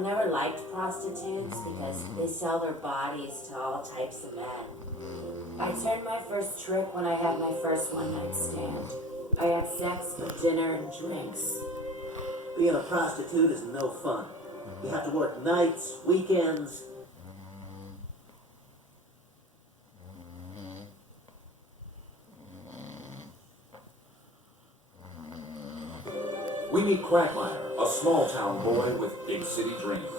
I've never liked prostitutes because they sell their bodies to all types of men. I turned my first trick when I had my first one-night stand. I had sex for dinner and drinks. Being a prostitute is no fun. You have to work nights, weekends. We meet Quagmire, a small-town boy with big city dreams.